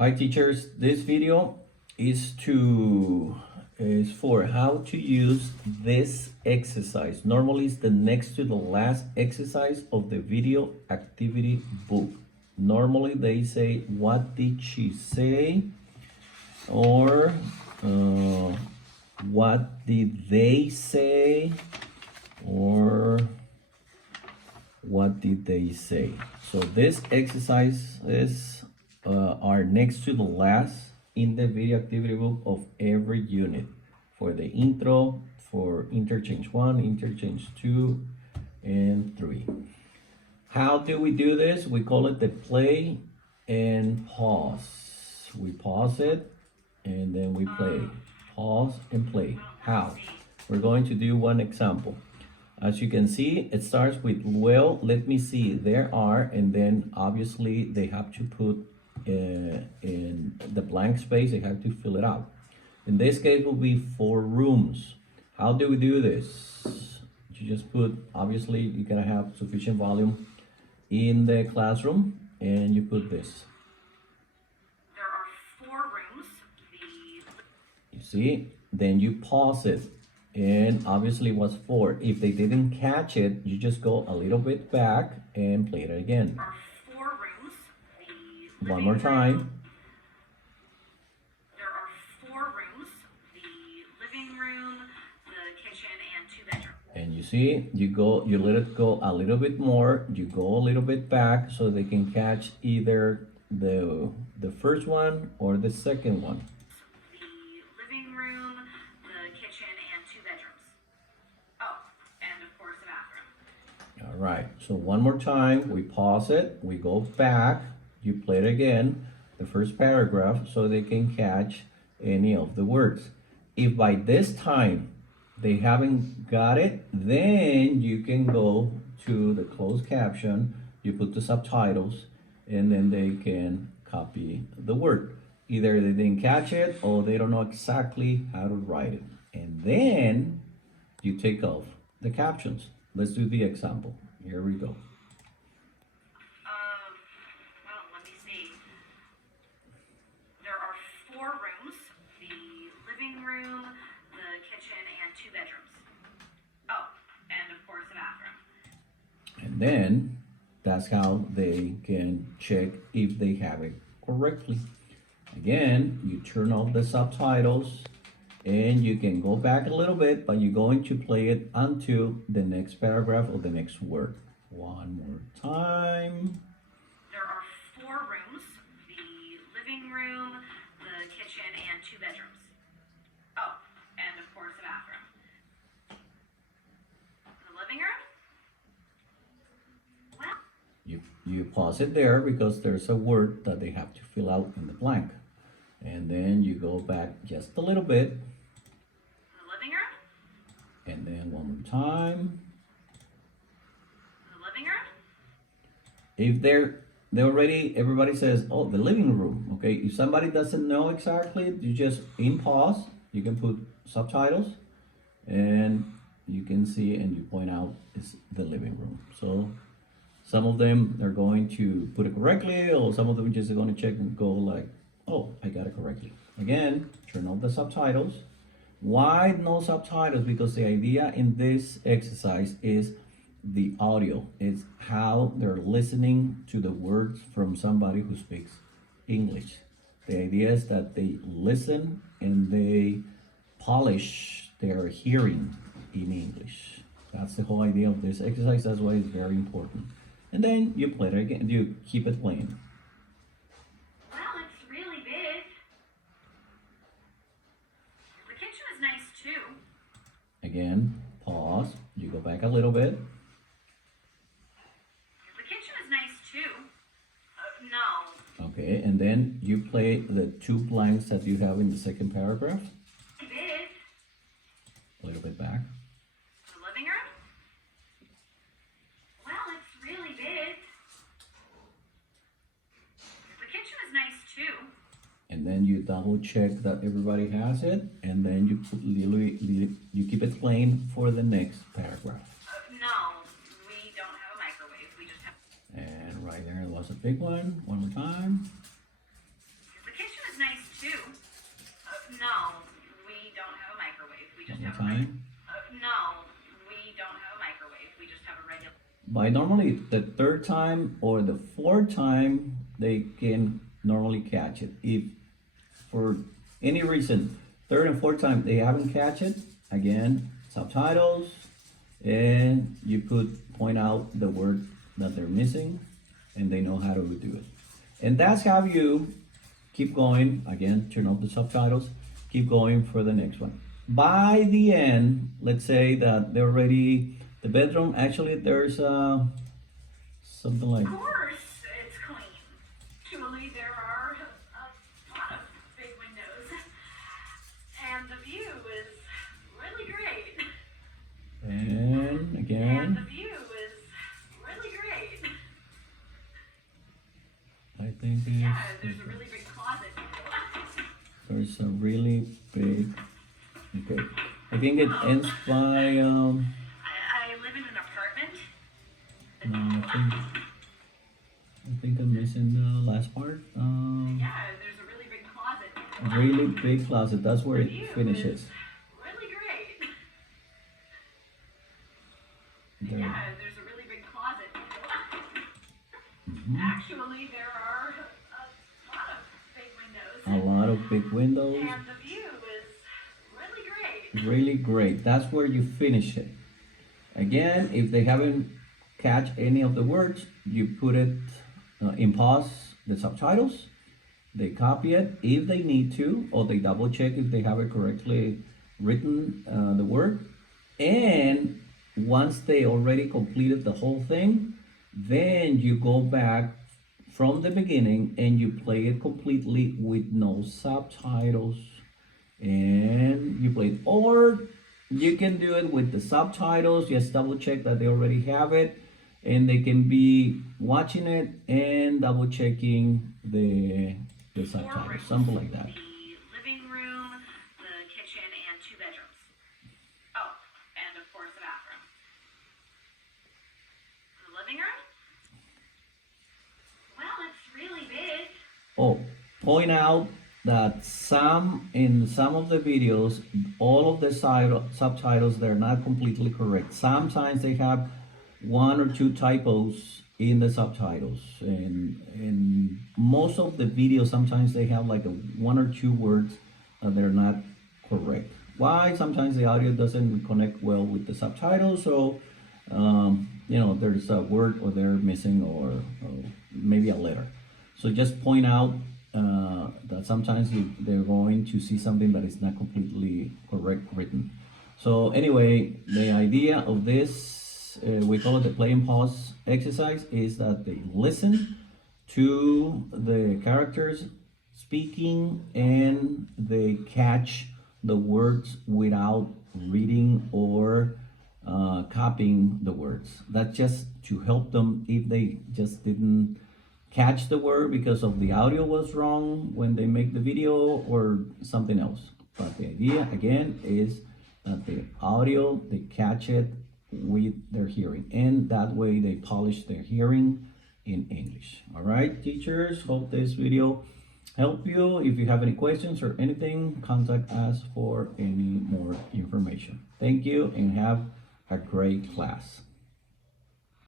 Hi teachers, this video is for how to use this exercise. Normally it's the next to the last exercise of the video activity book. Normally they say, what did she say? Or what did they say? Or what did they say? So this exercise are next to the last in the video activity book of every unit, for the intro, for interchange 1, interchange 2, and 3. How do we do this? We call it the play and pause. We pause it and then we play. Pause and play. How? We're going to do one example. As you can see, it starts with, well, let me see, there are, and then obviously they have to put in the blank space, they have to fill it out. In this case, will be 4 rooms. How do we do this? You just put, obviously, you're gonna have sufficient volume in the classroom, and you put this. There are 4 rooms. You see, then you pause it. And obviously what's 4. If they didn't catch it, you just go a little bit back and play it again. There are 4 rooms. One more time. There are 4 rooms. The living room, the kitchen, and 2 bedrooms. And you see, you let it go a little bit more, you go a little bit back so they can catch either the first one or the second one. All right, so one more time, we pause it, we go back, you play it again, the first paragraph, so they can catch any of the words. If by this time they haven't got it, then you can go to the closed caption, you put the subtitles, and then they can copy the word. Either they didn't catch it or they don't know exactly how to write it. And then you take off the captions. Let's do the example. Here we go. Well, let me see. There are 4 rooms, the living room, the kitchen, and 2 bedrooms. Oh, and of course, a bathroom. And then that's how they can check if they have it correctly. Again, you turn off the subtitles and you can go back a little bit, but you're going to play it until the next paragraph or the next word. One more time. There are 4 rooms, the living room, the kitchen, and 2 bedrooms. Oh, and of course, a bathroom. The living room? Well, You pause it there because there's a word that they have to fill out in the blank. And then you go back just a little bit. the living room? And then one more time. The living room? If they already, everybody says, oh, the living room. Okay, if somebody doesn't know exactly, you just in pause, you can put subtitles and you can see and you point out it's the living room. So some of them are going to put it correctly, or some of them just are going to check and go like, oh, I got it correctly. Again, turn off the subtitles. Why no subtitles? Because the idea in this exercise is the audio. It's how they're listening to the words from somebody who speaks English. The idea is that they listen and they polish their hearing in English. That's the whole idea of this exercise. That's why it's very important. And then you play it again, you keep it playing. Well, it's really big. The kitchen is nice too. Again, pause, you go back a little bit. The kitchen is nice too. No. Okay, and then you play the 2 blanks that you have in the second paragraph. Big. A little bit back. The living room? Well, it's really big. The kitchen is nice too. And then you double check that everybody has it, and then you keep it playing for the next paragraph. No, we don't have a microwave. We just have. And right there was a big one. One more time. The time? No, we don't have a microwave. We just have a regular. By normally the third time or the fourth time, they can normally catch it. If for any reason, third and fourth time they haven't catch it, again, subtitles, and you could point out the word that they're missing, and they know how to do it. And that's how you keep going. Again, turn off the subtitles, keep going for the next one. By the end, let's say that they're ready. The bedroom, actually, there's something like. Of course, it's clean. Actually, there are a lot of big windows, and the view is really great. And And again, the view is really great. I think Yeah, there's a really big closet. there's a really big. Okay, I think it ends by. I live in an apartment. No, I think I'm missing the last part. Yeah, there's a really big closet. Really big closet. That's where The view it finishes. is really great. There. Yeah, there's a really big closet. Mhm. Actually, there are a lot of big windows. A lot of big windows. And the view is really great. Really great. That's where you finish it. Again, if they haven't catch any of the words, you put it in pause, the subtitles. They copy it if they need to, or they double check if they have it correctly written, the word. And once they already completed the whole thing, then you go back from the beginning and you play it completely with no subtitles. And you play it, or you can do it with the subtitles. Just double check that they already have it, and they can be watching it and double checking the subtitles, something like that. The living room, the kitchen, and 2 bedrooms. Oh, and of course the bathroom. The living room? Well, it's really big. Oh, point out that in some of the videos, all of the subtitles, they're not completely correct. Sometimes they have 1 or 2 typos in the subtitles, and most of the videos, sometimes they have like 1 or 2 words that they're not correct. Why? Sometimes the audio doesn't connect well with the subtitles, so there's a word or they're missing, or maybe a letter. So just point out that sometimes they're going to see something that is not completely correct written. So anyway, the idea of this, we call it the play and pause exercise, is that they listen to the characters speaking and they catch the words without reading or copying the words. That's just to help them if they just didn't catch the word because of the audio was wrong when they make the video or something else. But the idea again is that the audio, they catch it with their hearing, and that way they polish their hearing in English. All right, teachers, hope this video helped you. If you have any questions or anything, contact us for any more information. Thank you and have a great class.